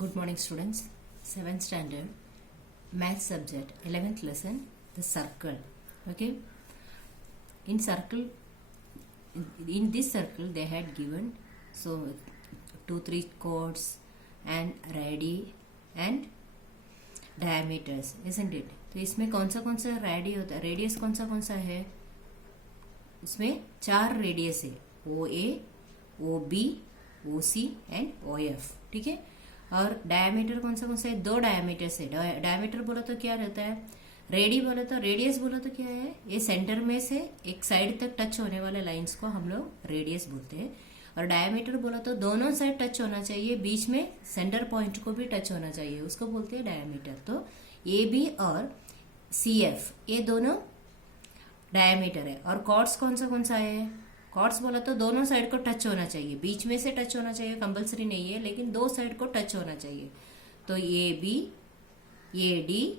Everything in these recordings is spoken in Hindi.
Good morning, students. 7th standard math subject 11th lesson, the circle. Okay, in this circle they had given so 2-3 chords and radii and diameters, isn't it? तो इसमें कौन सा रेडी होता है, रेडियस कौन सा है? इसमें 4 रेडियस है, O A, O B, O C and O F. ठीक है. और डायमीटर कौन सा है? 2 डायमीटर है. डायमीटर बोला तो क्या रहता है? रेडी बोला तो, रेडियस बोला तो क्या है? ये सेंटर में से एक साइड तक टच होने वाले लाइंस को हम लोग रेडियस बोलते हैं. और डायमीटर बोला तो दोनों साइड टच होना चाहिए, बीच में सेंटर पॉइंट को भी टच होना चाहिए, उसको बोलते हैं डायमीटर. तो ए बी और सी एफ ये दोनों डायमीटर है. और कॉर्ड्स कौन सा है? कॉर्ड्स बोला तो दोनों साइड को टच होना चाहिए, बीच में से टच होना चाहिए, कंपलसरी नहीं है, लेकिन 2 साइड को टच होना चाहिए. तो A B, A D,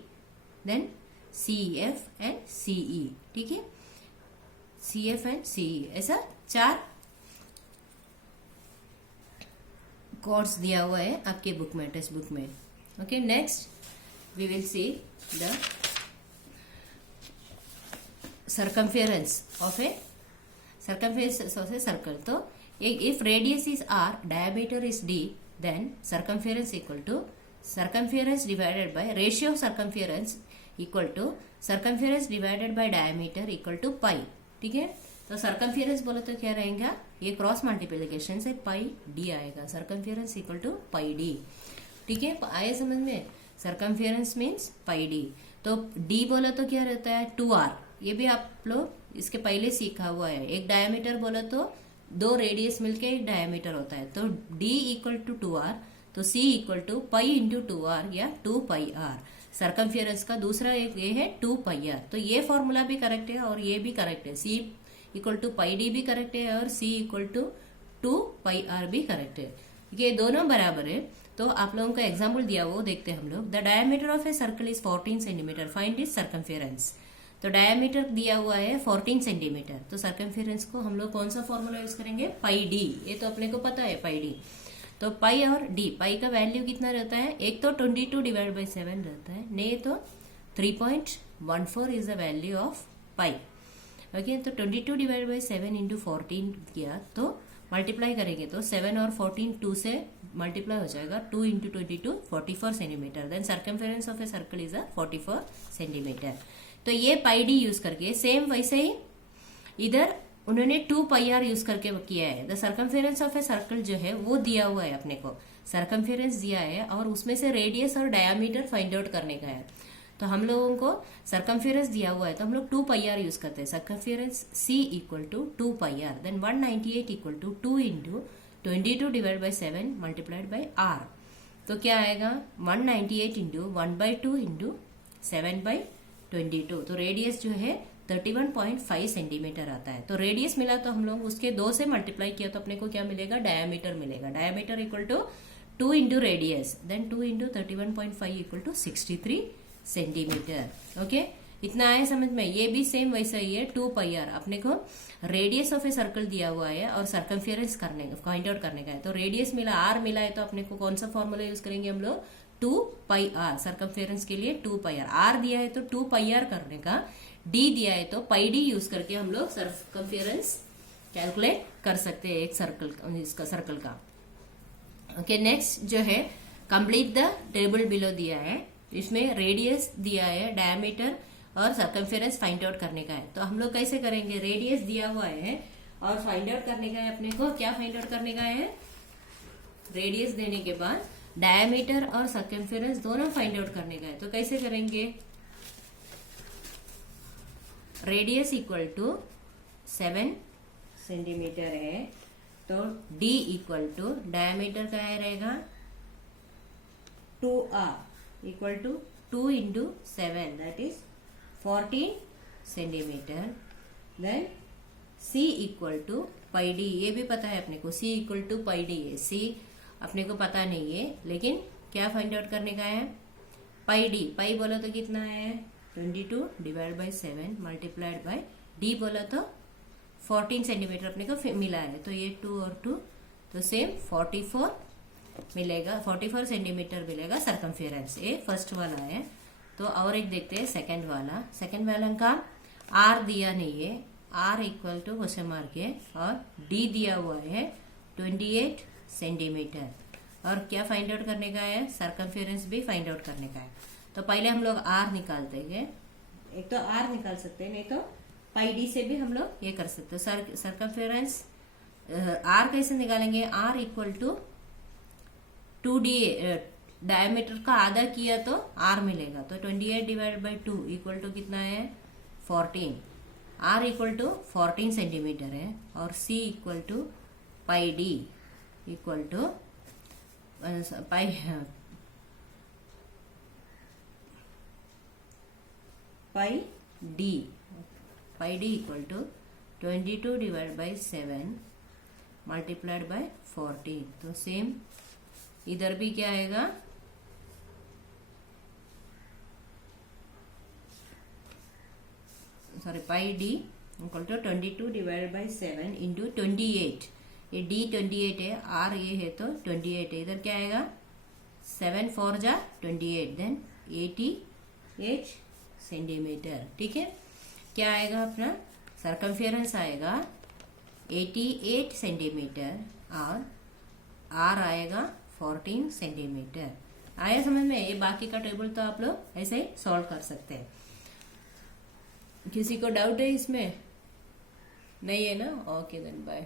then C F and C E. ठीक है, सी एफ एंड सी ई, ऐसा 4 कॉर्ड्स दिया हुआ है आपके बुक में, टेक्स्ट बुक में. Okay, next we will see the circumference of a circle. तो if radius is r, diameter is d, then circumference equal to circumference divided by ratio of circumference equal to circumference divided by diameter equal to pi. ठीक है. तो circumference बोला तो क्या रहेगा? ये क्रॉस मल्टीप्लिकेशन से पाई डी आएगा. circumference equal to pi D. ठीक है, आए समझ में? circumference means पाई डी. तो d बोला तो क्या रहता है? 2r. ये भी आप लोग इसके पहले सीखा हुआ है. एक डायमीटर बोला तो 2 रेडियस मिलके एक डायमीटर होता है. तो d इक्वल टू 2r, तो c equal to pi into 2r या 2 पाई r. सर्कमफियरेंस का दूसरा एक ये है 2 पाई r. तो ये फॉर्मूला भी करेक्ट है और ये भी करेक्ट है. c equal to pi d भी करेक्ट है और c equal to 2 pi r भी करेक्ट है. ये दोनों बराबर है. तो आप लोगों का एग्जाम्पल दिया वो देखते हैं हम लोग. The diameter of a circle is 14 centimetre, find its circumference. तो डायमीटर दिया हुआ है 14 सेंटीमीटर. तो सर्कमफियरेंस को हम लोग कौन सा फॉर्मूला यूज करेंगे? पाई डी. ये तो अपने को पता है पाई डी. तो पाई और डी, पाई का वैल्यू कितना रहता है? एक तो 22 डिवाइड बाई 7 रहता है, नहीं तो 3.14 is the value of pi. Okay, तो 22 डिवाइड बाई 7 इंटू 14 किया तो मल्टीप्लाई करेंगे तो 7 और 14 2 से मल्टीप्लाई हो जाएगा. 2 into 22 44 centimetre. Then circumference of a circle is 44 centimetre. तो ये पाई डी यूज करके सेम वैसे ही इधर उन्होंने 2 पाई आर यूज करके किया है. The circumference of a circle जो है वो दिया हुआ है अपने को, सर्कमफेरेंस दिया है और उसमें से रेडियस और डायमीटर फाइंड आउट करने का है. तो हम लोगों को सर्कमफेरेंस दिया हुआ है तो हम लोग 2 पाई आर यूज करते हैं. Circumference C equal to 2 pi R. Then 198 equal to 2 into 22 divide by 7 multiplied by R. तो क्या आएगा? 198 इंटू 1/2 इंटू 7/22. तो रेडियस जो है 31.5 सेंटीमीटर आता है. तो रेडियस मिला तो हम लोग उसके 2 से मल्टीप्लाई किया तो अपने को क्या मिलेगा? डायमीटर मिलेगा. Diameter equal to 2 into radius, then 2 into 31.5 equal to 63 centimetre. Okay, इतना आया समझ में? ये भी सेम वैसा ही है. 2 पाई आर अपने को रेडियस ऑफ ए सर्कल दिया हुआ है और सर्कमफियरेंस करने फाइंड आउट करने का है. तो रेडियस मिला, आर मिला है तो अपने को कौन सा फॉर्मूला यूज करेंगे हम लोग? 2 पाई आर. सर्कमफेरेंस के लिए 2 पाई आर. आर दिया है तो 2 पाई आर करने का, डी दिया है तो पाई डी यूज करके हम लोग सर्कमफेरेंस कैलकुलेट कर सकते हैं एक सर्कल, इसका सर्कल का. ओके, नेक्स्ट जो है कंप्लीट द टेबल बिलो दिया है. इसमें रेडियस दिया है, डायमीटर और सर्कमफेरेंस फाइंड आउट करने का है. तो हम लोग कैसे करेंगे? रेडियस दिया हुआ है और फाइंड आउट करने का है अपने को. क्या फाइंड आउट करने का है? रेडियस देने के बाद डायमीटर और सर्कमफेरेंस दोनों फाइंड आउट करने का है. तो कैसे करेंगे? रेडियस इक्वल टू 7 सेंटीमीटर है तो d इक्वल टू डायमीटर का रहेगा 2r equal to 2 into 7 that is 14 centimetre. Then c equal to pi D. ये भी पता है अपने को, c equal to pi D है. c अपने को पता नहीं है लेकिन क्या फाइंड आउट करने का है? पाई डी. पाई बोला तो कितना है? 22 divide by 7 multiplied by D बोला तो 14 सेंटीमीटर अपने को मिला है. तो ये 2 और 2 तो सेम 44 मिलेगा, 44 सेंटीमीटर मिलेगा सर्कमफेरेंस। ये फर्स्ट वाला है। तो और एक देखते हैं सेकंड वाला। सेकंड वाला का आर दिया नहीं है, R equal to question mark है, और डी दिया हुआ है 28 सेंटीमीटर। और क्या फाइंड आउट करने का है, सर्कमफेरेंस भी फाइंड आउट करने का है। तो पहले हम लोग आर निकालते हैं। एक तो आर निकाल सकते हैं, नहीं तो पाई डी से भी हम लोग ये कर सकते हैं। सर्कमफेरेंस आर कैसे निकालेंगे, are equal to 2d, diameter का आधा किया तो आर मिलेगा। तो 28 डिवाइड बाई 2 इक्वल टू कितना है 14। आर इक्वल टू 14 सेंटीमीटर है। और C equal to pi D equal to pi D equal to 22 divide by 7 multiplied by 14। तो सेम इधर भी क्या आएगा, sorry pi D equal to 22 divide by 7 into 28। ये डी 28 है, आर ये है तो 28 है। इधर क्या आएगा 7 4 जा 28, देन 88 सेंटीमीटर। ठीक है, क्या आएगा अपना सर्कमफेरेंस आएगा 88 सेंटीमीटर और आर आएगा 14 सेंटीमीटर। आया समझ में? ये बाकी का टेबल तो आप लोग ऐसे ही सॉल्व कर सकते हैं। किसी को डाउट है इसमें? नहीं है ना? Okay then bye.